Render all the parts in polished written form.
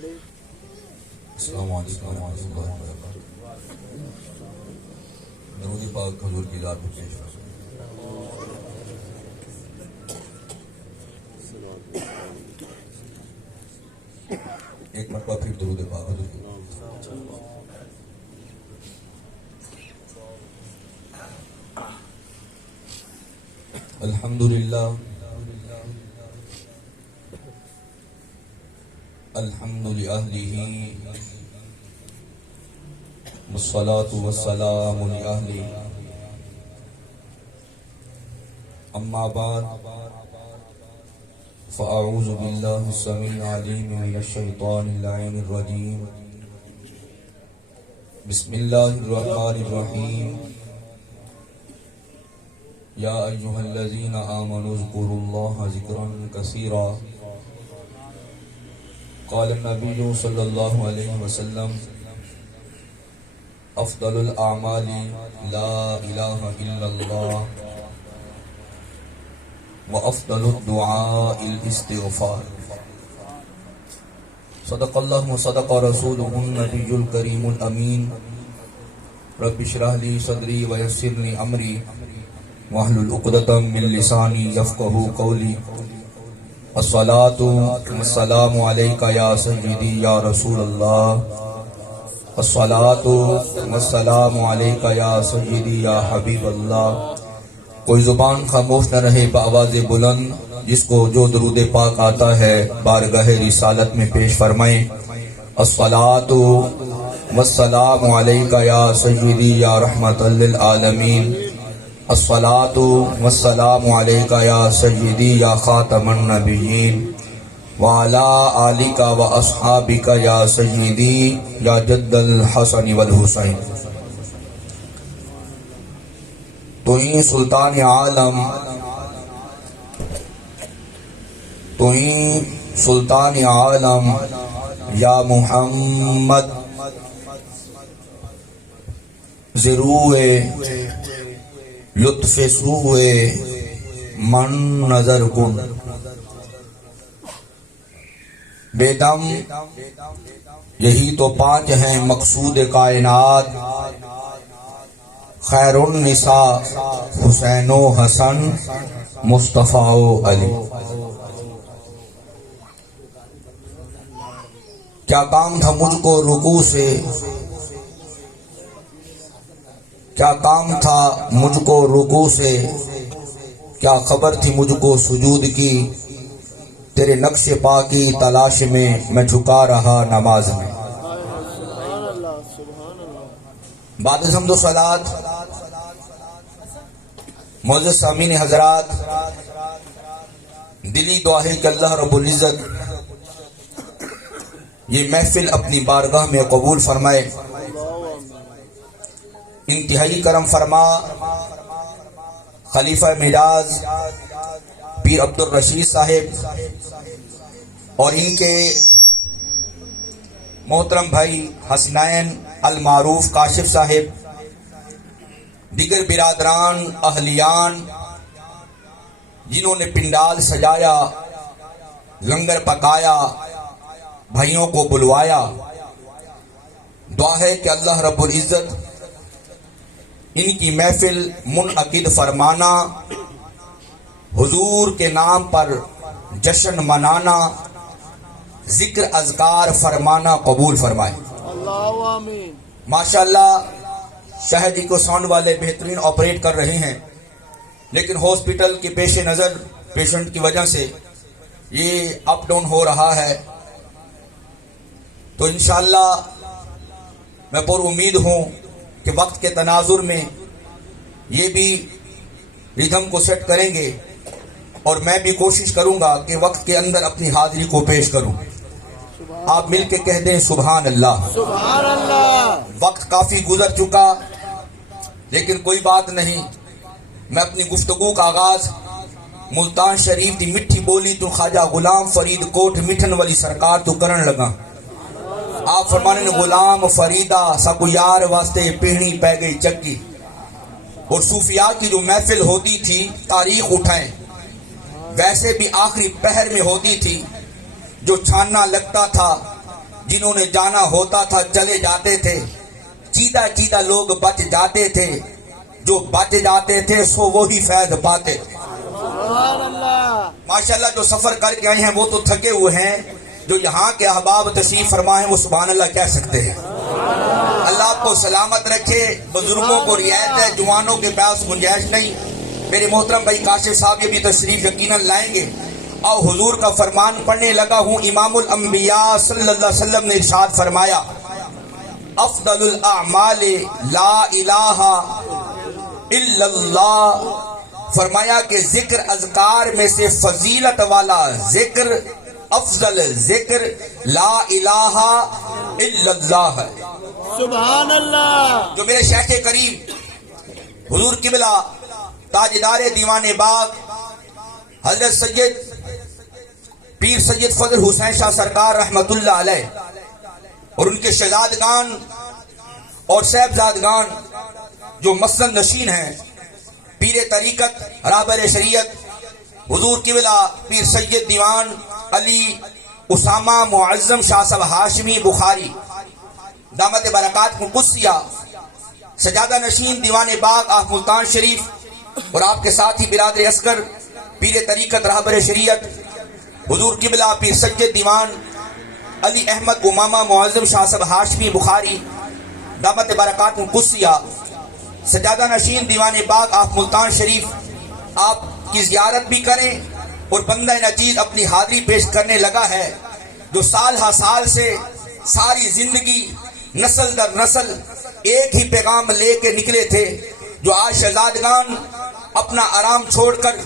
السلام علیکم ورحمۃ اللہ وبرکاتہ۔ درود پاک حضور کی ذات میں پیش کروں۔ ایک مرتبہ پھر درود پاک حضور کی۔ الحمدللہ الحمد لأہلہ والصلاة والسلام لأہلہ، اما بعد فاعوذ باللہ السمیع العلیم من الشیطان اللعین الرجیم، بسم اللہ الرحمن الرحیم، یا ایہا الذین آمنوا اذکروا اللہ ذکرا کثیرا، قال النبی صلی اللہ علیہ وسلم افضل الاعمال لا الہ الا اللہ وافضل الدعاء الاستغفار، صدق اللہ وصدق رسولہ النبی الکریم الامین، رب اشرح لی صدری ویسر لی امری واحلل عقدۃ من لسانی یفقہوا قولی، الصلاة والسلام علیکہ یا سیدی یا رسول اللہ، الصلاة والسلام علیکہ یا سیدی یا حبیب اللہ۔ کوئی زبان خاموش نہ رہے بآواز بلند، جس کو جو درود پاک آتا ہے بارگاہ رسالت میں پیش فرمائیں۔ الصلاة والسلام علیکہ یا سیدی یا رحمت للعالمین، الصلاة والسلام علیکہ یا سیدی یا خاتم النبیین، وعلی آلک و اصحابک یا سیدی یا جد الحسن والحسین۔ تو ہی سلطان عالم، تو ہی سلطان عالم یا محمد، ضروے لطف سوئے من نظر کن، بے دم یہی تو پانچ ہیں مقصود کائنات، خیر النساء حسین و حسن مصطفیٰ و علی۔ کیا کام تھا مجھ کو رکوع سے، کیا کام تھا مجھ کو رکوع سے، کیا خبر تھی مجھ کو سجود کی، تیرے نقش پا کی تلاش میں میں جھکا رہا نماز میں۔ بعد حمد و صلات، معزز سامعین حضرات، دلی دعا ہے کہ اللہ رب العزت یہ محفل اپنی بارگاہ میں قبول فرمائے، انتہائی کرم فرما خلیفہ مجاز پیر عبدالرشید صاحب اور ان کے محترم بھائی حسنین المعروف کاشف صاحب، دیگر برادران اہلیان جنہوں نے پنڈال سجایا، لنگر پکایا، بھائیوں کو بلوایا۔ دعا ہے کہ اللہ رب العزت ان کی محفل منعقد فرمانا، حضور کے نام پر جشن منانا، ذکر اذکار فرمانا قبول فرمائے۔ اللہ آمین۔ ماشاءاللہ شاہد جی کو ساؤنڈ والے بہترین آپریٹ کر رہے ہیں، لیکن ہاسپٹل کے پیش نظر پیشنٹ کی وجہ سے یہ اپ ڈاؤن ہو رہا ہے، تو انشاءاللہ میں پر امید ہوں کہ وقت کے تناظر میں یہ بھی ریدھم کو سیٹ کریں گے، اور میں بھی کوشش کروں گا کہ وقت کے اندر اپنی حاضری کو پیش کروں۔ آپ مل کے کہہ دیں سبحان اللہ۔ سبحان اللہ۔ وقت کافی گزر چکا، لیکن کوئی بات نہیں، میں اپنی گفتگو کا آغاز ملتان شریف دی مٹھی بولی تو خواجہ غلام فرید کوٹ مٹھن والی سرکار تو کرن لگا۔ آپ فرمانے نے غلام فریدہ سکو یار واسطے پہنی پہ گئی چکی۔ اور صوفیاء کی جو محفل ہوتی تھی تاریخ اٹھائیں، ویسے بھی آخری پہر میں ہوتی تھی، جو چھاننا لگتا تھا جنہوں نے جانا ہوتا تھا چلے جاتے تھے، چیدہ چیدہ لوگ بچ جاتے تھے، جو بچ جاتے تھے سو وہی فیض پاتے تھے۔ سبحان اللہ۔ ماشاءاللہ جو سفر کر کے آئے ہیں وہ تو تھکے ہوئے ہیں، جو یہاں کے احباب تشریف فرمائے ہیں وہ سبحان اللہ کہہ سکتے ہیں۔ اللہ آپ کو سلامت رکھے، بزرگوں کو رعایت ہے، جوانوں کے پاس گنجائش نہیں۔ میرے محترم بھائی کاشف صاحب یہ بھی تشریف یقیناً لائیں گے۔ اور حضور کا فرمان پڑھنے لگا ہوں، امام الانبیاء صلی اللہ علیہ وسلم نے ارشاد فرمایا، افضل الاعمال لا الہ الا اللہ، فرمایا کہ ذکر اذکار میں سے فضیلت والا ذکر، افضل ذکر لا الہ الا اللہ ہے۔ سبحان اللہ۔ جو میرے شیخ کریم حضور قبلہ تاجدار دیوان باغ حضرت سید پیر سید فضل حسین شاہ سرکار رحمت اللہ علیہ اور ان کے شہزادگان اور صاحبزادگان جو مسند نشین ہیں، پیر طریقت رہبر شریعت حضور قبلہ پیر سید دیوان علی اسامہ معظم شاہ صاحب ہاشمی بخاری دامت برکات کو قدسیہ، سجادہ نشین دیوان باغ آف ملتان شریف اور آپ کے ساتھ ہی برادر اصغر پیر طریقت رہبر شریعت حضور قبلہ پیر سید دیوان علی احمد امامہ معظم شاہ صاحب ہاشمی بخاری دامت برکات کو قدسیہ، سجادہ نشین دیوان باغ آف ملتان شریف آپ کی زیارت بھی کریں، اور بندہ نچیز اپنی حاضری پیش کرنے لگا ہے، جو سال ہا سال سے ساری زندگی نسل در نسل ایک ہی پیغام لے کے نکلے تھے، جو آج شہزادگان اپنا آرام چھوڑ کر،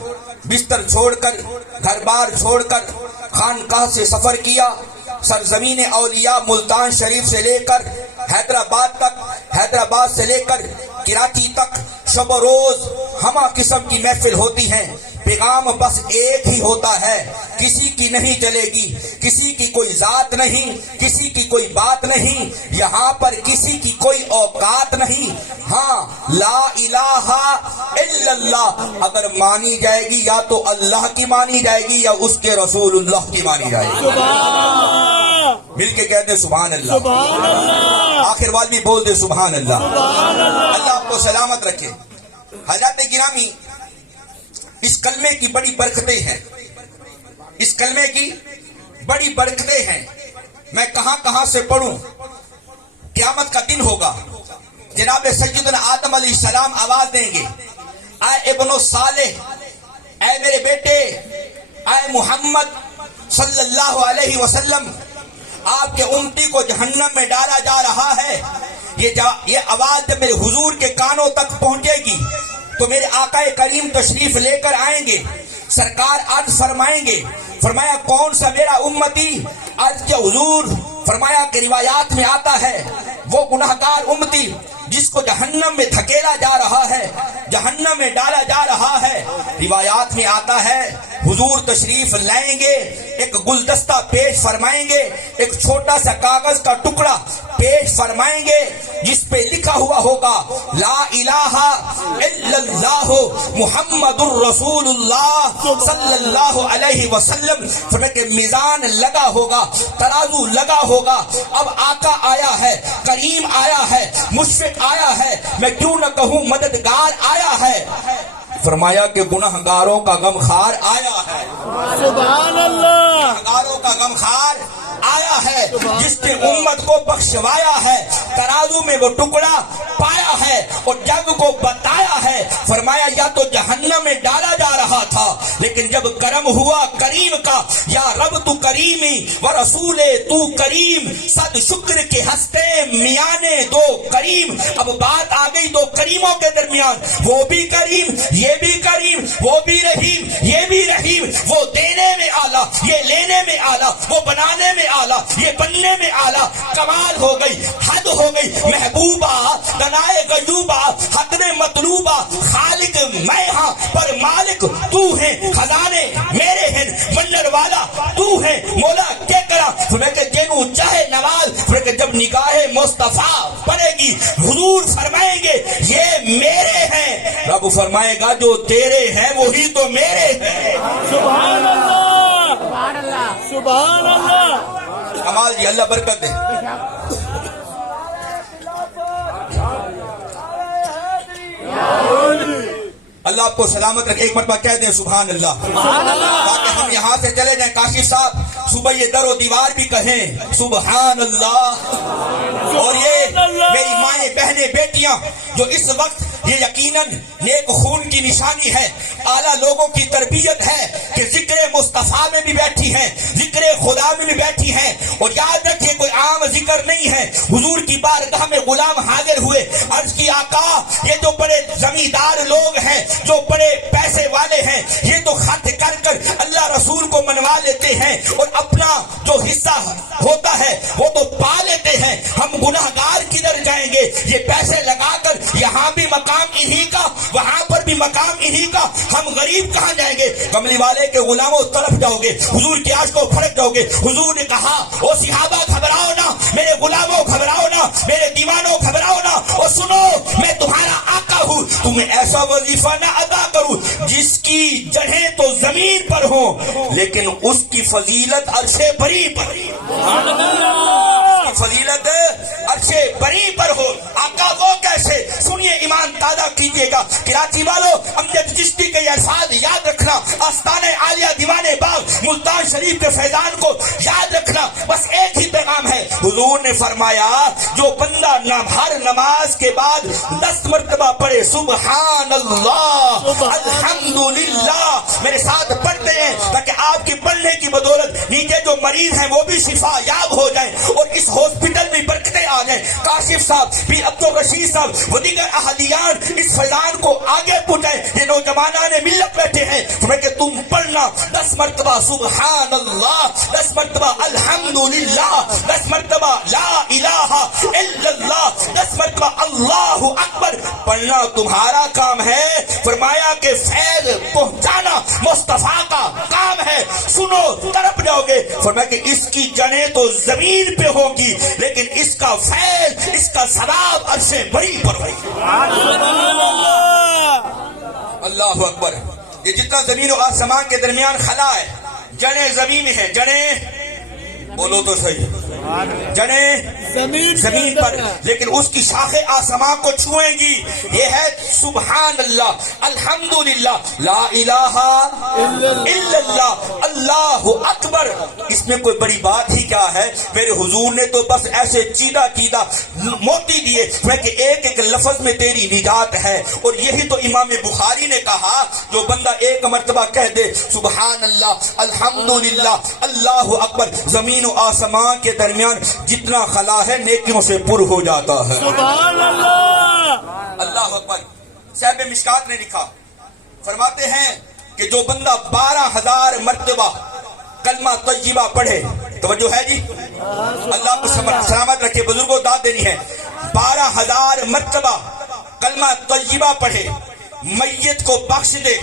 بستر چھوڑ کر، گھر بار چھوڑ کر خانقاہ سے سفر کیا، سرزمین اولیاء ملتان شریف سے لے کر حیدرآباد تک، حیدرآباد سے لے کر کراچی تک شب و روز ہمہ قسم کی محفل ہوتی ہیں، پیغام بس ایک ہی ہوتا ہے، کسی کی نہیں چلے گی، کسی کی کوئی ذات نہیں، کسی کی کوئی بات نہیں، یہاں پر کسی کی کوئی اوقات نہیں، ہاں لا الہ الا اللہ اگر مانی جائے گی یا تو اللہ کی مانی جائے گی یا اس کے رسول اللہ کی مانی جائے گی۔ سبحان اللہ۔ مل کے کہتے ہیں سبحان اللہ۔ سبحان اللہ۔ آخر بات بھی بول دے سبحان اللہ۔ سبحان اللہ۔ اللہ آپ کو سلامت رکھے۔ حضرات گرامی، اس کلمے کی بڑی برکتیں ہیں، اس کلمے کی بڑی برکتیں ہیں، میں کہاں کہاں سے پڑھوں؟ قیامت کا دن ہوگا، جناب سیدنا آدم علیہ السلام آواز دیں گے، اے ابن صالح، اے میرے بیٹے، اے محمد صلی اللہ علیہ وسلم، آپ کے امتی کو جہنم میں ڈالا جا رہا ہے۔ یہ آواز جب میرے حضور کے کانوں تک پہنچے گی تو میرے آقا کریم تشریف لے کر آئیں گے، سرکار عرض فرمائیں گے، فرمایا کون سا میرا امتی؟ عرض کیا حضور؟ فرمایا کہ روایات میں آتا ہے وہ گناہگار امتی جس کو جہنم میں دھکیلا جا رہا ہے، جہنم میں ڈالا جا رہا ہے، روایات میں آتا ہے حضور تشریف لائیں گے، ایک گلدستہ پیش فرمائیں گے، ایک چھوٹا سا کاغذ کا ٹکڑا پیش فرمائیں گے جس پہ لکھا ہوا ہوگا لا الہ الا اللہ محمد الرسول اللہ صلی اللہ علیہ وسلم۔ فرمایا کہ میزان لگا ہوگا، ترازو لگا ہوگا، اب آقا آیا ہے، کریم آیا ہے، مشفق آیا ہے، میں کیوں نہ کہوں مددگار آیا ہے۔ فرمایا کہ گناہگاروں کا غمخوار آیا ہے، سبحان اللہ۔ گناہگاروں کا غمخوار آیا ہے، جس نے امت کو بخشوایا ہے، ترازو میں وہ ٹکڑا پایا ہے اور جگ کو بتایا ہے۔ فرمایا یا تو جہنم میں ڈالا جا رہا تھا، لیکن جب کرم ہوا کریم کا، یا رب تو کریمی و رسول تو کریم، صد شکر کے ہستے میانے دو کریم۔ اب بات آ گئی دو کریموں کے درمیان، وہ بھی کریم، یہ بھی کریم، وہ بھی رحیم، یہ بھی رحیم، وہ دینے میں آلہ، یہ لینے میں آلہ، وہ بنانے میں آلہ، یہ بننے میں آلہ۔ کمال ہو گئی، حد ہو گئی، محبوبہ دنائے غیوبہ، حد مطلوبہ، خالق میں ہاں پر مالک تو ہے، خزانے میرے ہیں، منر والا تو ہے، مولا کے کرا میں کہ جنوں چاہے نواز۔ پھر کہ جب نگاہ مصطفیٰ پڑے گی حضور فرمائیں گے یہ میرے ہیں، رب فرمائے گا جو تیرے ہیں وہی تو میرے ہیں۔ سبحان اللہ۔ سبحان اللہ۔ کمال جی اللہ برکت دے. اللہ آپ کو سلامت رکھے. ایک مرتبہ کہہ دیں سبحان اللہ, تاکہ ہم یہاں سے چلے جائیں. کاشف صاحب صبح یہ در و دیوار بھی کہیں سبحان اللہ. اور یہ میری مائیں بہنیں بیٹیاں جو اس وقت یہ یقیناً نیک خون کی نشانی ہے, اعلیٰ لوگوں کی تربیت ہے کہ ذکر مصطفیٰ میں بھی بیٹھی ہیں, ذکر خدا میں بھی بیٹھی ہیں. اور یاد رکھیے کوئی عام ذکر نہیں ہے. حضور کی بارگاہ میں غلام حاضر ہوئے, عرض کی آقا یہ جو بڑے زمیندار لوگ ہیں, جو بڑے پیسے والے ہیں, یہ تو خط کر کر اللہ رسول کو منوا لیتے ہیں اور اپنا جو حصہ ہوتا ہے وہ تو پا لیتے ہیں. ہم گناہگار کدھر جائیں گے؟ یہ پیسے لگا کر یہاں بھی مقام انہی کا, وہاں پر بھی مقام انہی کا, ہم غریب کہاں جائیں گے؟ کملی والے کے غلاموں طرف جاؤ گے, حضور کی آنکھ کو پھڑک جاؤ گے. حضور نے کہا او صحابہ گھبراؤ نہ, میرے غلاموں گھبراؤ نہ, میرے دیوانوں گھبراؤ نہ, اور سنو میں تمہارا آقا ہوں. تمہیں ایسا وظیفہ نہ ادا کروں جس کی جڑیں تو زمین پر ہوں لیکن اس کی فضیلت عرش بری پر, فضیلت عرش بری پر ہو. آقا وہ کیسے؟ سنیے, ایمان تازہ کیجئے گا. کراچی والوں امجد چشتی کے یہ الفاظ یاد رکھنا, آستانِ عالیہ دیوان باغ ملتان شریف کے فیضان کو یاد رکھنا. بس ایک ہی پیغام ہے. حضور نے فرمایا جو بندہ ہر نماز کے بعد 10 مرتبہ پڑھے سبحان اللہ الحمدللہ, میرے ساتھ پڑھتے ہیں تاکہ آپ کی پڑھنے کی بدولت نیچے جو مریض ہیں وہ بھی شفا یاب ہو جائیں اور اس ہاسپٹل میں برکتیں آ جائیں. کاشف صاحب, پیر عبدالرشید صاحب و دیگر احادیان اس فیضان کو آگے پہنچائیں. یہ نوجوانان ملت بیٹھے ہیں, تمہیں کہ تم پڑھنا 10 مرتبہ سبحان اللہ, 10 مرتبہ الحمدللہ, 10 مرتبہ لا الہ الا اللہ, 10 مرتبہ اللہ اکبر. پڑھنا تمہارا کام ہے. فرمایا کہ فیض پہنچانا مصطفیٰ کا کام ہے. سنو طرف جاؤ گے. فرمایا کہ اس کی جڑیں تو زمین پہ ہوگی لیکن اس کا فیض, اس کا ثواب عرش بری پر ہوگی. اللہ اکبر. یہ جتنا زمین و آسمان کے درمیان خلا ہے, جڑیں زمین ہیں, جڑیں بولو تو صحیح, جڑیں زمین پر, لیکن اس کی شاخیں آسمان کو چھوئیں گی. یہ ہے سبحان اللہ الحمدللہ لا الہ الا اللہ اللہ اکبر. اس میں کوئی بڑی بات ہی کیا ہے؟ میرے حضور نے تو بس ایسے چیدہ چیدہ موتی دیے کہ ایک ایک لفظ میں تیری نجات ہے. اور یہی تو امام بخاری نے کہا جو بندہ ایک مرتبہ کہہ دے سبحان اللہ الحمدللہ اللہ اکبر, زمین و آسمان کے درمیان جتنا خلا ہے نیکیوں سے پر ہو جاتا ہے. سبحان اللہ. اللہ اکبر. صاحب مشکات نے لکھا, فرماتے ہیں کہ جو بندہ 12,000 مرتبہ کلمہ طیبہ پڑھے, توجہ ہے جی, اللہ کو سلامت رکھے, بزرگوں داد دینی ہے, 12,000 مرتبہ کلمہ طیبہ پڑھے, میت کو بخش دے.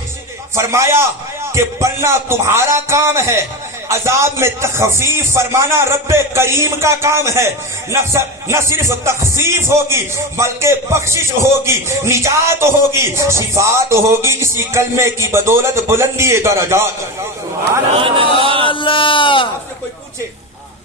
فرمایا کہ پڑھنا تمہارا کام ہے, عذاب میں تخفیف فرمانا رب کریم کا کام ہے. نہ صرف تخفیف ہوگی بلکہ بخشش ہوگی, نجات ہوگی, شفاعت ہوگی. اسی کلمے کی بدولت بلندی درجات. کوئی پوچھے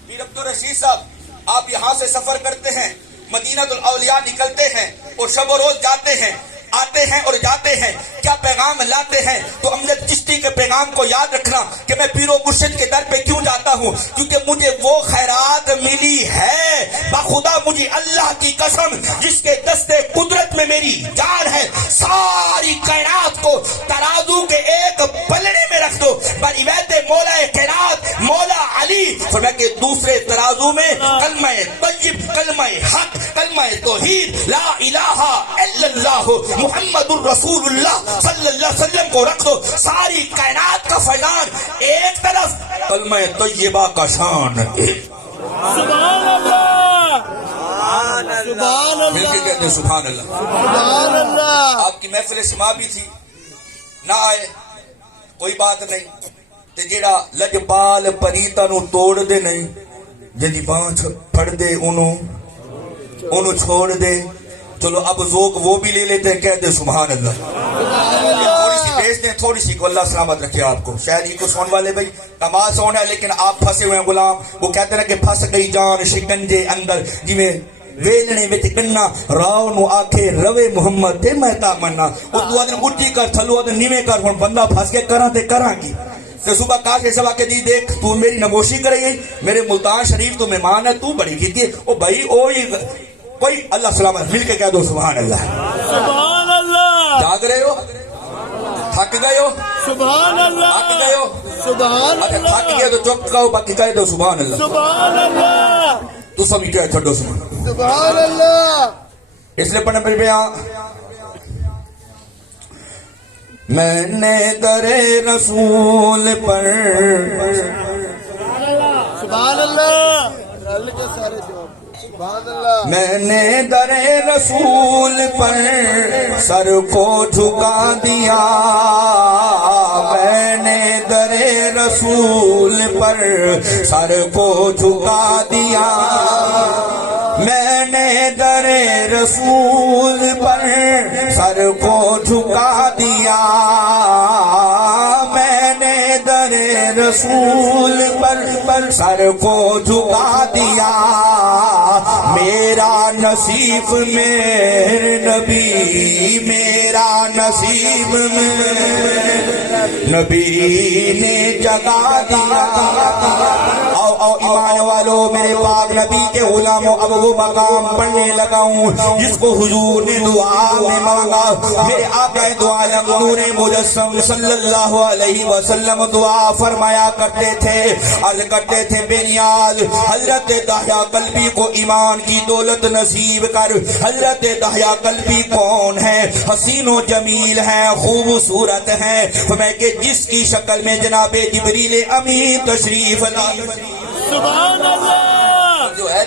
پیر عبدالرشید صاحب, آپ یہاں سے سفر کرتے ہیں, مدینہ الاولیاء نکلتے ہیں اور شب و روز جاتے ہیں, آتے ہیں اور جاتے ہیں, کیا پیغام لاتے ہیں؟ تو امجد چشتی کے پیغام کو یاد رکھنا کہ میں پیر و مرشد کے در پہ کیوں جاتا ہوں, کیونکہ مجھے وہ خیرات ملی ہے بخدا, مجھے اللہ کی قسم جس کے دستے قدرت میں میری جان ہے. ساری کائنات کو ترازو کے ایک پلڑے میں رکھ دو, بریویت مولا کائنات مولا علی, فرمایا کہ دوسرے ترازو میں کلمہ طیب, کلمہ حق, کلمہ توحید, لا الہ الا اللہ محمد الرسول اللہ صلی اللہ علیہ وسلم کو رکھ دو. ساری کائنات کا فیضان ایک طرف, کلمہ طیبہ کا شان. سبحان اللہ. سبحان مل کے کہتے ہیں سبحان اللہ. سبحان اللہ. آپ کی محفل سما بھی تھی, نہ آئے کوئی بات نہیں. تے جیڑا لجپال پریتا نو توڑ دے نہیں, جدی بانچ پھڑ دے انہوں چھوڑ دے, چلو اب ذوق وہ بھی لے لیتے ہیں، کہہ دے سبحان اللہ۔ تھوڑی سی بھیج دیں، تھوڑی سی کو اللہ سلامت رکھے آپ کو۔ شاید یہ کو سون والے بھائی کمال سونا ہے، لیکن آپ پھنسے ہوئے ہیں غلام۔ وہ کہتے ہیں کہ پھنس گئی جان شکنجے اندر، جی میں ویلنے وچ گنا راؤ نو آکھے روے محمد تے میں تامنا۔ اردو آدھے اٹھی کر تھلو آدھے نیویں کر، ہن بندہ پھنس کے کراں تے کراں کی؟ تو صبح کاش ایسا واقع دی دیکھ تو میری نموشی کرے گی، میرے ملتان شریف تو مہمان ہے، تو بڑی کی تھی او بھائی او کوئی اللہ سلامت مل کے کہہ دو سبحان اللہ۔ سبحان اللہ، جاگ رہے ہو؟ تھک گئے ہو؟ سبحان اللہ، تھک گئے ہو؟ سبحان اگر تھک اللہ، گئے تو چپ کہو، باقی کہہ دو سبحان اللہ۔ سبحان اللہ، تو سبھی کہہ چھڑو سبحان اللہ۔ سبحان اللہ۔ اس لیے پڑھنے پر بیان میں نے در رسول پر سبحان اللہ، رل کے سارے جواب۔ سبحان اللہ، میں نے در رسول پر سر کو جھکا دیا، میں نے در رسول پر سر کو جھکا دیا، میں نے در رسول پر سر کو جھکا دیا، میں نے در رسول پر سر کو جھکا دیا، میرا نصیب میرے نبی، میرا نصیب میرے نبی نے جگا دیا۔ آؤ آؤ ایمان والو، میرے پاک نبی کے غلاموں، اب وہ مقام پڑھنے لگا ہوں جس کو حضور نے دعا میں مانگا۔ میرے آقا دو عالم نور مجسم صلی اللہ علیہ وسلم دعا فرمایا کرتے تھے، عرض کرتے تھے بے نیاز حضرت داہیا قلبی کو ایمان کی دولت نصیب کر۔ حضرت داہیا قلبی کون ہے؟ حسین و جمیل ہے، خوبصورت ہے، فرمایا کہ جس کی شکل میں جناب جبریل امین تشریف لائے۔ سبحان اللہ، جو ہے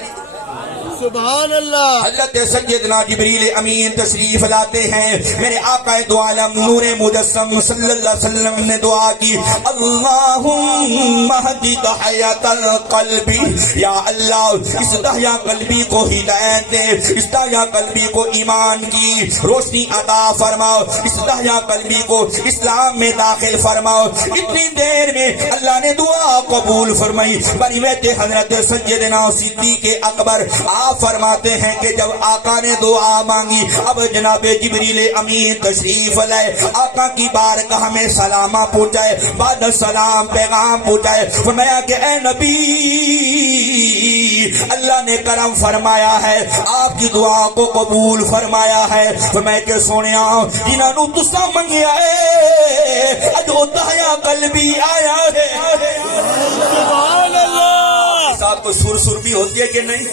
سبحان اللہ، حضرت سیدنا جبریل امین تشریف لاتے ہیں۔ میرے آقا دو عالم نور مجسم صلی اللہ علیہ وسلم نے دعا کی، اللہم اہدی دحیۃ القلب، یا اللہ اس دحیہ قلبی کو ہدایت دے، اس دحیہ قلبی کو ایمان کی روشنی عطا فرماؤ، اس دحیہ قلبی کو اسلام میں داخل فرماؤ۔ اتنی دیر میں اللہ نے دعا قبول فرمائی۔ بروایت حضرت سیدنا صدیق اکبر آپ فرماتے ہیں کہ جب آقا نے دعا مانگی، اب جناب جبریل امین تشریف لائے، آقا کی بارگاہ میں سلامہ پہنچائے، بعد سلام پیغام پہنچائے، فرمایا کہ اے نبی اللہ نے کرم فرمایا ہے، آپ کی دعا کو قبول فرمایا ہے۔ فرمایا کہ سونیا جنہاں نو تساں منگیا ہے اج او داہیا قلبی آیا ہے۔ سبحان اللہ، صاحب کو سر بھی ہوتی ہے کہ نہیں؟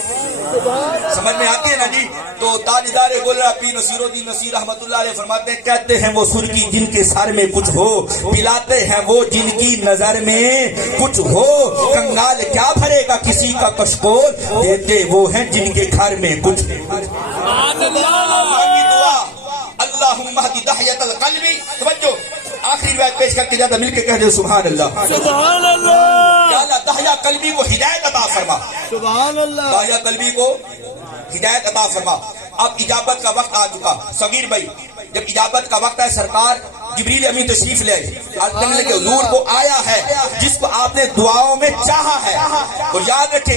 سمجھ میں آتی ہے نا جی؟ تو تاجدار گولڑا پیر نصیر الدین نصیر رحمت اللہ علیہ فرماتے ہیں، کہتے ہیں وہ سرخی جن کے سر میں کچھ ہو، پلاتے ہیں وہ جن کی نظر میں کچھ ہو، کنگال کیا بھرے گا کسی کا کشکول، دیتے وہ ہیں جن کے گھر میں کچھ ہے۔ سبحان اللہ، اللہم اہدی دحیۃ القلب۔ توجہ، آخری روایت پیش کر کے زیادہ مل کے کہہ دے سبحان اللہ۔ سبحان اللہ، یا اللہ دحیہ قلبی کو ہدایت عطا فرما، سبحان اللہ، داہیا قلبی کو ہدایت عطا فرما۔ اب اجابت کا وقت آ چکا صغیر بھائی، جب اجابت کا وقت ہے سرکار جبریل امین تشریف لے آئے کہ حضور کو آیا ہے جس کو آپ نے دعاؤں میں چاہا ہے۔ اور یاد رکھیں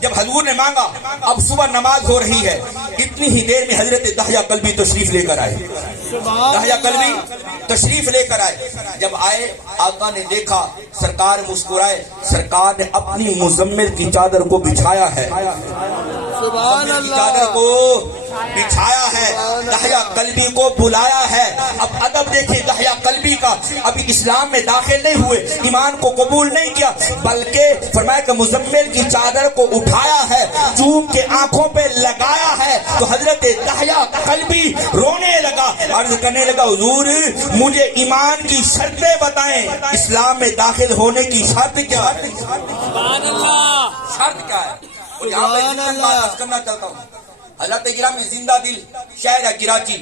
جب حضور نے مانگا، اب صبح نماز ہو رہی ہے، اتنی ہی دیر میں حضرت داہیا قلبی تشریف لے کر آئے، داہیا قلبی تشریف لے کر آئے۔ جب آئے آقا نے دیکھا، سرکار مسکرائے، سرکار نے اپنی مزمل کی چادر کو بچھایا ہے، سبحان کی چادر کو بچھایا ہے، داہیا قلبی کو بلایا ہے۔ اب ادب دیکھیں داہیا قلبی کا، ابھی اسلام میں داخل نہیں ہوئے، ایمان کو قبول نہیں کیا، بلکہ فرمایا کہ مزمل کی چادر کو اٹھایا ہے، چوم کے آنکھوں پہ لگایا ہے، تو حضرت داہیا قلبی رونے لگا، عرض کرنے لگا حضور مجھے ایمان کی شرطیں بتائیں، اسلام میں داخل ہونے کی شرط کیا ہے؟ سبحان اللہ، شرط کیا ہے؟ اور یہاں پہ کرنا چاہتا ہوں حضرت گرامی زندہ دل شہر ہے کراچی،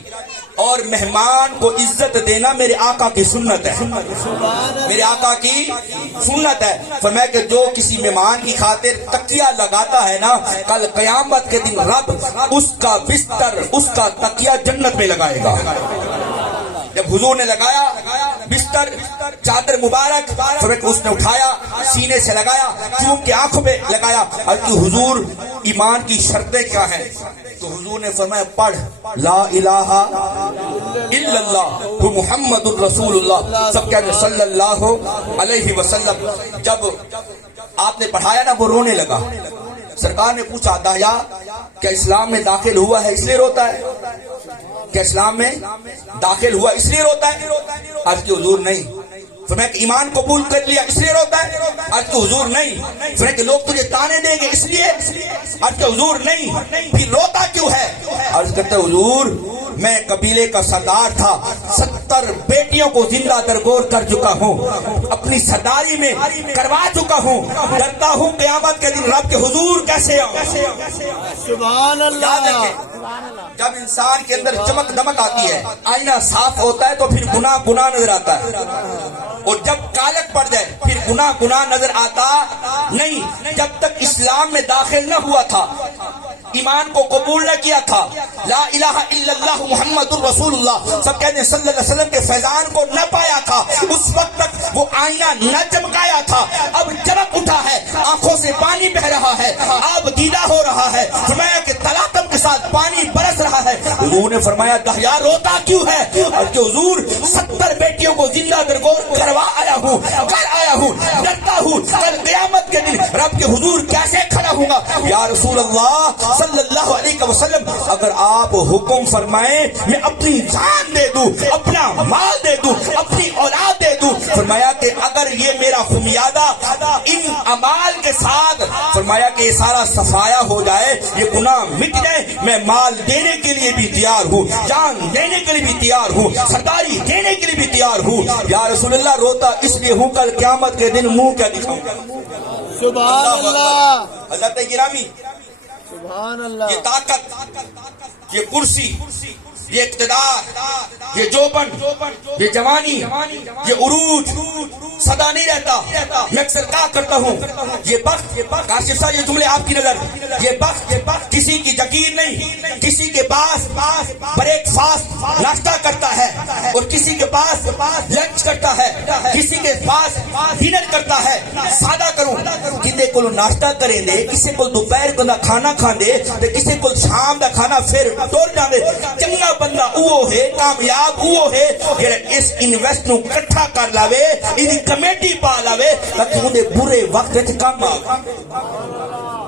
اور مہمان کو عزت دینا میرے آقا کی سنت ہے، میرے آقا کی سنت ہے۔ فرمایا کہ جو کسی مہمان کی خاطر تکیہ لگاتا ہے نا، کل قیامت کے دن رب اس کا بستر، اس کا تکیہ جنت میں لگائے گا۔ جب حضور نے لگایا بستر، چادر مبارک، فرمایا اس نے اٹھایا، سینے سے لگایا، چوم کے آنکھوں میں لگایا، اور کہ حضور ایمان کی شرطیں کیا ہیں؟ تو حضور نے فرمایا پڑھ لا الہ الا اللہ محمد الرسول اللہ، سب کہتے ہیں صلی اللہ علیہ وسلم۔ جب آپ نے پڑھایا نا، وہ رونے لگا۔ سرکار نے پوچھا داہیا کیا اسلام میں داخل ہوا ہے اس لیے روتا ہے؟ کیا اسلام میں داخل ہوا اس لیے روتا ہے؟ آج کی حضور نہیں۔ فرمایا کہ ایمان قبول کر لیا اس لیے روتا ہے؟ آج کی حضور نہیں۔ فرمایا کہ لوگ تجھے تانے دیں گے اس لیے؟ آج کی حضور نہیں۔ پھر روتا کیوں ہے؟ عرض کرتے حضور میں قبیلے کا سردار تھا، 70 بیٹیوں کو زندہ درگور کر چکا ہوں، اپنی سرداری میں کروا چکا ہوں، ڈرتا ہوں قیامت کے دن رب کے حضور کیسے آؤں۔ سبحان اللہ۔ جب انسان کے اندر چمک دمک آتی ہے، آئینہ صاف ہوتا ہے تو پھر گناہ گناہ نظر آتا ہے، اور جب کالک پڑ جائے پھر گناہ گناہ نظر آتا نہیں۔ جب تک اسلام میں داخل نہ ہوا تھا، ایمان کو قبول نہ کیا تھا، لا الہ الا اللہ محمد الرسول اللہ، سب کہتے ہیں صلی اللہ علیہ وسلم کے فیضان کو نہ پایا تھا، اس وقت تک وہ آئینہ نہ چمکایا تھا۔ اب چمک اٹھا ہے، آنکھوں سے پانی بہ رہا ہے، آب دیدہ ہو رہا ہے، فرمایا کہ تلاطم کے ساتھ پانی برس رہا ہے۔ حضور نے فرمایا دہیا روتا کیوں ہے؟ اور کہ حضور 70 بیٹیوں کو زندہ درگور کروا آیا ہوں، کر آیا ہوں، ڈرتا ہوں کل قیامت کے دن رب کے حضور کیسے کھڑا ہوں گا۔ یا رسول اللہ صلی اللہ علیہ وسلم، اگر آپ حکم فرمائیں میں اپنی جان دے دوں، اپنا مال دے دوں، اپنی اولاد دے دوں۔ فرمایا کہ اگر یہ میرا خمیادہ ان اعمال کے ساتھ، فرمایا کہ یہ سارا صفایا ہو جائے، یہ گناہ مٹ جائے، میں مال دینے کے لیے بھی تیار ہوں، جان دینے کے لیے بھی تیار ہوں، سرداری دینے کے لیے بھی تیار ہوں۔ یا رسول اللہ روتا اس لیے ہوں کل قیامت کے دن منہ کیا دکھاؤں؟ سبحان اللہ۔ حضرت گرامی سبحان اللہ۔ یہ طاقت، یہ کرسی، یہ اقتدار، یہ جوبن، یہ جوانی، یہ عروج سدا نہیں رہتا۔ میں اکثر کہا کرتا ہوں یہ بخت، کاشف صاحب یہ جملے آپ کی نظر، یہ بخت کسی کی یقین نہیں، کسی کے پاس بریک فاسٹ ناشتہ کرتا ہے اور کسی کے پاس لنچ کرتا ہے، کسی کے پاس ڈنر کرتا ہے۔ سادہ کروں کسی کو ناشتہ کریں دے، کسی کو دوپہر کو کھانا کھان دے، کسی کو شام کا کھانا پھر ٹور جانے۔ چنگا بندہ وہ ہے، کامیاب وہ ہے جڑا اس انویسٹ نو اکٹھا کر لاوے، ان کمیٹی پا لاوے تاکہ انہیں برے وقت وچ کام آ،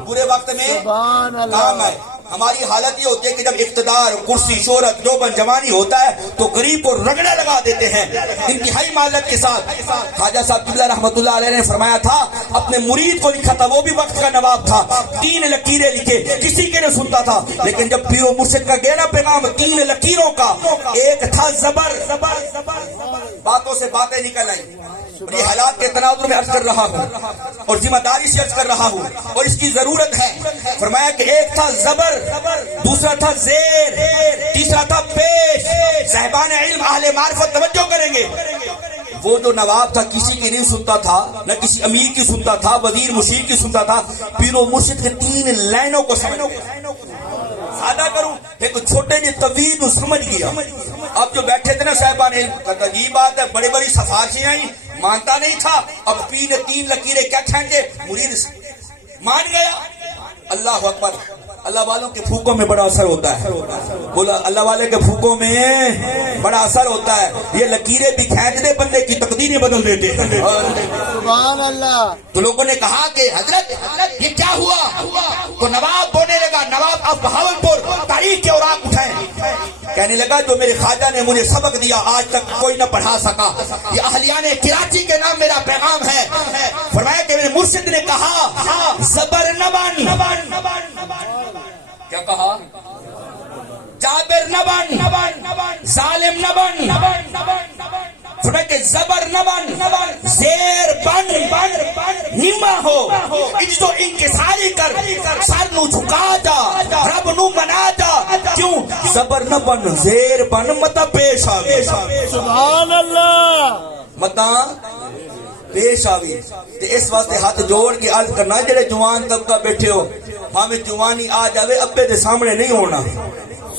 برے وقت میں کام آئے۔ ہماری حالت یہ ہوتی ہے کہ جب اقتدار، کرسی، شہرت، جوبن، جوانی ہوتا ہے تو غریب کو رگڑے لگا دیتے ہیں انتہائی معذرت کے ساتھ۔ خواجہ صاحب قبلہ رحمۃ اللہ علیہ نے فرمایا تھا، اپنے مرید کو لکھا تھا، وہ بھی وقت کا نواب تھا، 3 لکیریں لکھے، کسی کے نہ سنتا تھا، لیکن جب پیر و مرشد کا گہرا پیغام 3 لکیروں کا، ایک تھا زبر، باتوں سے باتیں نکل آئیں۔ یہ حالات کے تناظر میں عرض کر رہا ہوں اور ذمہ داری سے عرض کر رہا ہوں اور اس کی ضرورت ہے۔ فرمایا کہ ایک تھا زبر، دوسرا تھا زیر، تیسرا تھا پیش۔ صاحبان علم اہل معرفت توجہ کریں گے۔ وہ جو نواب تھا کسی کی نہیں سنتا تھا، نہ کسی امیر کی سنتا تھا، وزیر مشیر کی سنتا تھا، پیر و مرشد کے 3 لائنوں کو سمجھو۔ سادہ کروں ایک چھوٹے جی طویل کو سمجھ گیا۔ اب جو بیٹھے تھے نا صاحبان علم، عجیب بات ہے، بڑی بڑی سفارشیں آئیں، مانتا نہیں تھا، اب پیر نے 3 لکیریں کیا کھینچے، مرید مان گیا۔ اللہ اکبر۔ اللہ والوں کے پھوکوں میں بڑا اثر ہوتا ہے، بولا اللہ والے کے پھوکوں میں بڑا اثر ہوتا ہے۔ یہ لکیریں بھی کھینچ دے بندے کی تقدیریں بدل دیتے ہیں۔ سبحان اللہ۔ تو لوگوں نے کہا کہ حضرت یہ کیا ہوا؟ تو نواب بولنے لگا، نواب اب بہاولپور تاریخ کے اوراق اٹھائیں، کہنے لگا جو میرے خواجہ نے مجھے سبق دیا آج تک کوئی نہ پڑھا سکا، یہ اہلیان کراچی کے نام میرا پیغام ہے۔ فرمایا کہ میرے مرشد نے کہا زبر نہ بن، کیا کہا؟ جابر نہ بن، ظالم نہ بن، فرمایا کہ زبر نہ بن، زیر بن، نما ہو، اجز و انکساری کر، سر نو جھکا جا، رب نو منا جا۔ کیوں؟ زبر نہ بن، زیر بن، متا پیش آوے، سبحان اللہ، متا پیش آوی۔ تے اس واسطے ہاتھ جوڑ کے عرض کرنا جڑے جوان طبقہ بیٹھے ہو، ہمیں جوانی آ جاوے ابے دے سامنے نہیں ہونا،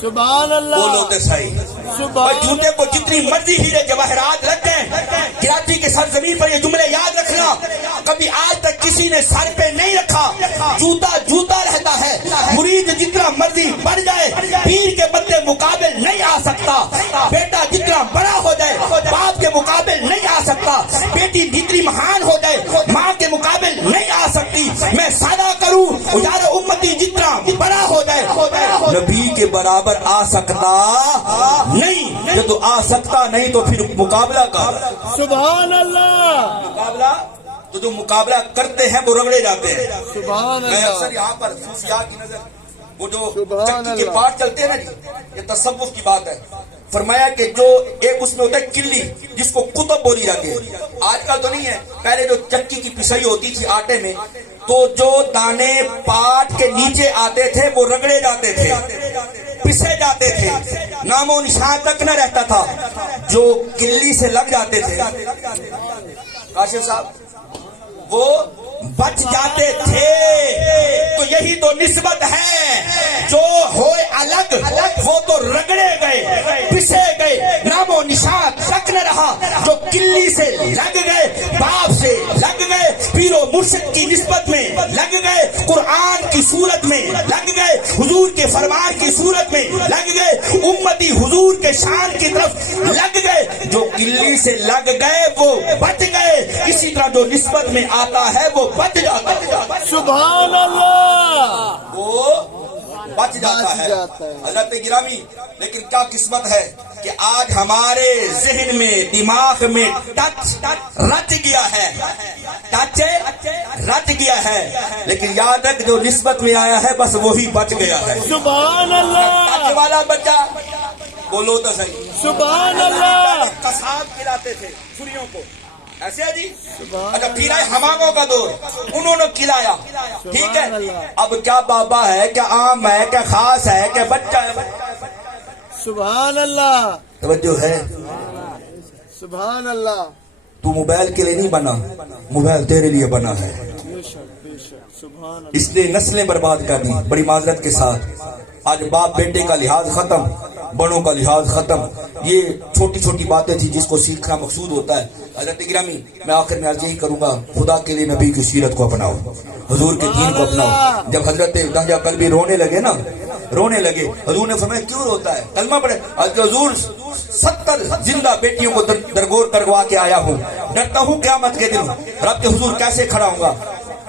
سبحان اللہ، بولو تے صحیح۔ سبحان جوتے کو جتنی مرضی ہیرے جواہرات رکھ دیں، کراچی کے سرزمین پر یہ جملے یاد رکھنا، کبھی آج تک کسی نے سر پہ نہیں رکھا، جوتا جوتا رہتا ہے۔ مرید جتنا مرضی بڑھ جائے، پیر کے بدلے مقابل نہیں آ سکتا۔ بیٹا جتنا بڑا ہو جائے، باپ کے مقابل نہیں آ سکتا۔ بیٹی جتنی مہان ہو جائے، ماں کے مقابل نہیں آ سکتی۔ میں سادہ کروں، اجارہ امتی جتنا بڑا ہو جائے، نبی کے برابر آ سکتا نہیں۔ جب تو آ سکتا نہیں تو پھر مقابلہ کا سبحان اللہ، مقابلہ تو جو مقابلہ کرتے ہیں وہ رگڑے جاتے ہیں۔ سبحان میں اکثر اللہ، یہاں پر صوفیاء کی نظر وہ جو سبحان چکی کے اللہ۔ پاٹ چلتے ہیں نا جی، یہ تصوف کی بات ہے۔ فرمایا کہ جو ایک اس میں ہوتا ہے کلی جس کو کتب بولی جاتی ہے، آج کل تو نہیں ہے، پہلے جو چکی کی پسائی ہوتی تھی آٹے میں تو جو دانے پاٹ کے نیچے آتے تھے وہ رگڑے جاتے تھے، پسے جاتے تھے، نام و نشان تک نہ رہتا تھا۔ جو کلی سے لگ جاتے تھے کاشف صاحب وہ بچ جاتے تھے۔ تو یہی تو نسبت ہے، جو ہوئے الگ وہ تو رگڑے گئے، پسے گئے، نام و نشان تک نہ رہا۔ جو کلی سے لگ گئے، باپ سے لگ گئے، پیر و مرشد کی نسبت میں لگ گئے، قرآن کی صورت میں لگ گئے، حضور کے فرمان کی صورت میں لگ گئے، امتی حضور کے شان کی طرف لگ گئے۔ جو کلی سے لگ گئے وہ بچ گئے، اسی طرح جو نسبت میں آتا ہے وہ بچ جاتا ہے، سبحان اللہ، وہ بچ جاتا ہے۔ حضرت گرامی، لیکن کیا قسمت ہے کہ آج ہمارے ذہن میں، دماغ میں ٹچ رچ گیا ہے، ٹچ رچ گیا ہے، لیکن یاد رکھ جو نسبت میں آیا ہے بس وہی بچ گیا ہے۔ سبحان اللہ، ٹچ والا بچہ بولو تو صحیح، سبحان اللہ، قصاب کھلاتے تھے چھریوں کو، ایسے ہے جی۔ اچھا پھر آئے حماموں کا دور، انہوں نے کھلایا، ٹھیک ہے۔ اب کیا بابا ہے، کیا عام ہے، کیا خاص ہے، کیا بچہ ہے، سبحان اللہ، توجہ ہے۔ سبحان اللہ، تو موبائل کے لیے نہیں بنا، موبائل تیرے لیے بنا ہے۔ بے شک، بے شک، سبحان اللہ، اس نے نسلیں برباد کر دی بڑی معذرت کے ساتھ۔ آج باپ بیٹے کا لحاظ ختم، بڑوں کا لحاظ ختم، یہ چھوٹی چھوٹی باتیں تھی جس کو سیکھنا مقصود ہوتا ہے۔ حضرت گرامی، میں آخر میں عرض یہی کروں گا، خدا کے لیے نبی کی سیرت کو اپناؤ، حضور کے دین کو اپناؤ۔ جب حضرت دہجہ کلبی رونے لگے نا، رونے لگے، حضور نے فرمایا کیوں روتا ہے، کلمہ پڑھے۔ حضور 70 زندہ بیٹیوں کو درگور کروا کے آیا ہوں، ڈرتا ہوں قیامت کے دن رب کے حضور کیسے کھڑا ہوں گا۔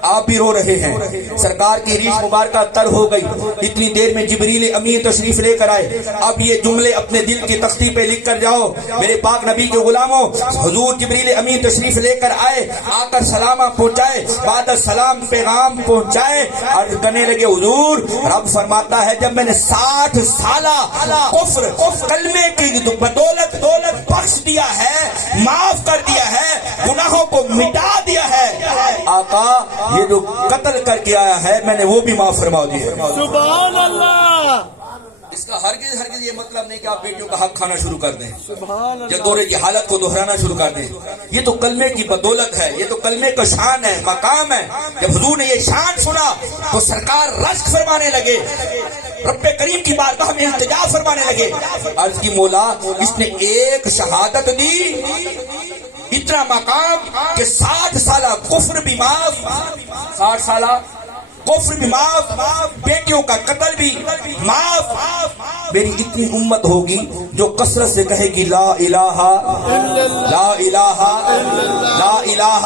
آپ بھی رو رہے ہیں، سرکار کی ریش مبارکہ تر ہو گئی، اتنی دیر میں جبریل امین تشریف لے کر آئے۔ اب یہ جملے اپنے دل کی تختی پہ لکھ کر جاؤ، میرے پاک نبی کے غلاموں، حضور جبریل امین تشریف لے کر آئے، آ کر سلامہ پہنچائے، بعد السلام پیغام پہنچائے، عرض کرنے لگے حضور رب فرماتا ہے جب میں نے 60 سالہ کفر کلمے کی بدولت بخش دیا ہے، معاف کر دیا ہے، گناہوں کو مٹا دیا ہے، آقا یہ جو قتل کر کے آیا ہے میں نے وہ بھی معاف فرما دیا۔ سبحان اللہ، اس کا ہرگز یہ مطلب نہیں کہ آپ بیٹیوں کا حق کھانا شروع کر دیں، سبحان یا اللہ، دورے کی حالت کو دہرانا شروع کر دیں۔ یہ تو کلمے کی بدولت ہے، یہ تو کلمے کا شان ہے، مقام ہے۔ جب حضور نے یہ شان سنا تو سرکار رشک فرمانے لگے، رب کریم کی بارگاہ میں التجا فرمانے لگے، عرض کی مولا اس نے ایک شہادت دی، اتنا مقام کہ 60 سالہ کفر بھی معاف، 60 سالہ کفر بھی معاف، بیٹیوں کا قتل بھی معاف۔ میری اتنی امت ہوگی جو کثرت سے کہے گی لا الہ لا الہ لا الہ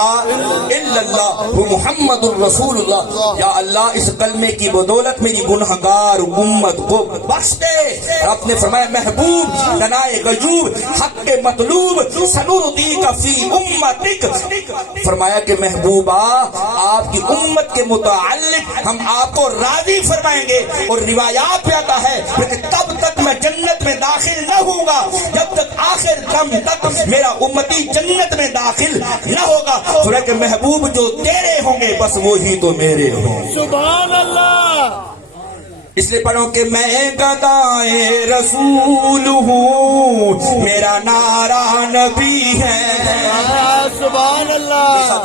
الا اللہ محمد الرسول اللہ۔ یا اللہ اس کلمے کی بدولت میری گنہگار امت کو بخش دے۔ آپ نے فرمایا محبوب دنائے غیوب حق مطلوب سنردی کا فی امتک، فرمایا کہ محبوبہ آپ کی امت کے متعلق ہم آپ کو راضی فرمائیں گے۔ اور روایات پہ آتا ہے کہ تب تک میں جنت میں داخل نہ ہوں گا جب جب تک آخر دم تک میرا امتی جنت میں داخل نہ ہوگا سورہ کہ محبوب جو تیرے ہوں گے بس وہی تو میرے ہوں. سبحان اللہ. اس لیے پڑھو کہ میں گدائے رسول ہوں میرا نعرہ نبی ہے. سبحان اللہ.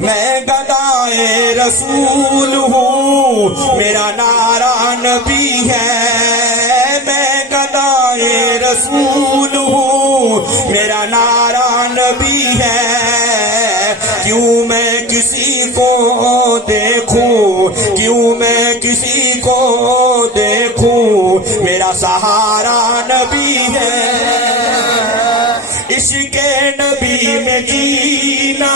میں گدائے رسول ہوں میرا نعرہ نبی ہے. میں گدائے رسول ہوں میرا نعرہ نبی ہے. کیوں میں کسی کو دیکھوں کیوں میں کسی کو دیکھوں میرا سہارا نبی ہے. عشق نبی میں جینا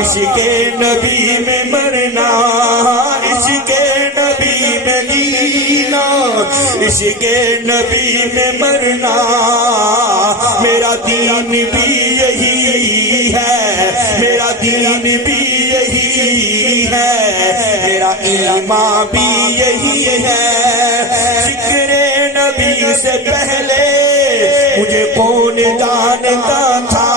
عشق نبی میں مرنا عشق نبی میں جینا عشق نبی میں مرنا. میرا دین بھی یہی ہے میرا دین بھی یہی ہے میرا ایمان بھی یہی ہے. ذکر نبی سے پہلے مجھے کون جانتا تھا.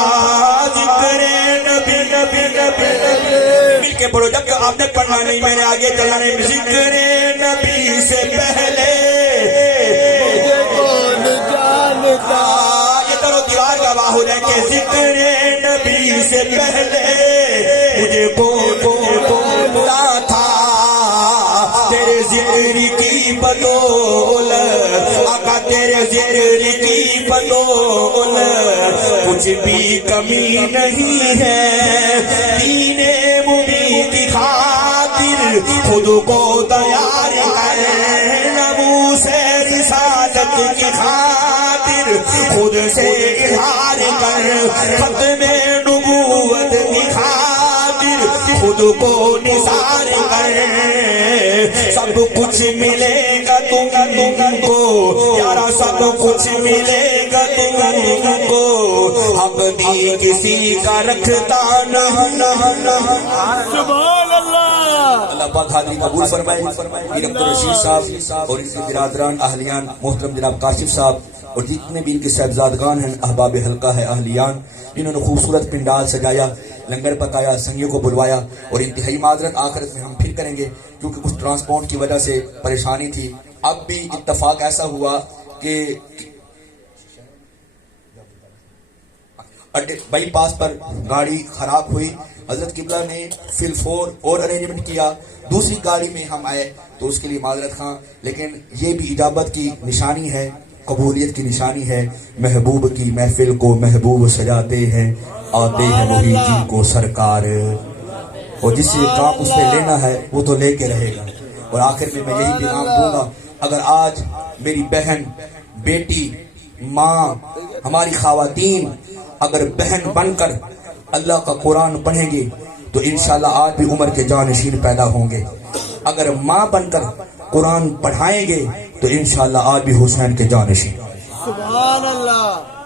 ذکر نبی نبی نبی نبی مل کے پڑھو جب آپ نے پڑھنا نہیں میں نے آگے چلنا نہیں. ذکر نبی سے پہلے مجھے کون جانتا. یہ کرو دیوار کا واہ ہو جائے کہ ذکر نبی سے پہلے مجھے کون جانتا تھا. تیرے ذکر کی بدولت آقا تیرے ذکر کی بدولت کچھ بھی کمی نہیں ہے. دین مبین کی خاطر خود کو تیار ہے. نبو سے رسالت کی خاطر خود سے اظہار کر. ختم نبوت کی خاطر خود کو نثار کر. سب کچھ ملے گا تم کو یارا سب کچھ ملے گا تم کو. حق بھی کسی کا رکھتا سبحان اللہ. اللہ پاک حاضری قبول فرمائے. میر عبدالرشید صاحب اور ان کے برادران اہلیان محترم جناب کاشف صاحب اور جتنے بھی ان کے صاحبزادگان ہیں احباب حلقہ ہے اہلیان جنہوں نے خوبصورت پنڈال سجایا لنگر پکایا سنگیوں کو بلوایا. اور انتہائی معذرت آخرت میں ہم پھر کریں گے کیونکہ کچھ ٹرانسپورٹ کی وجہ سے پریشانی تھی. اب بھی اتفاق ایسا ہوا کہ بائی پاس پر گاڑی خراب ہوئی. حضرت قبلہ نے فل فور اور ارینجمنٹ کیا دوسری گاڑی میں ہم آئے تو اس کے لیے معذرت خواہ. لیکن یہ بھی اجابت کی نشانی ہے قبولیت کی نشانی ہے. محبوب کی محفل کو محبوب سجاتے ہیں آتے ہیں وہی جن کو سرکار. اور جس سے کام اس پہ لینا ہے وہ تو لے کے رہے گا. اور آخر میں یہی پیغام دوں گا اگر آج میری بہن بیٹی ماں ہماری خواتین اگر بہن بن کر اللہ کا قرآن پڑھیں گے تو انشاءاللہ آج بھی عمر کے جانشین پیدا ہوں گے. اگر ماں بن کر قرآن پڑھائیں گے تو انشاءاللہ آج بھی حسین کے جانشین. سبحان اللہ.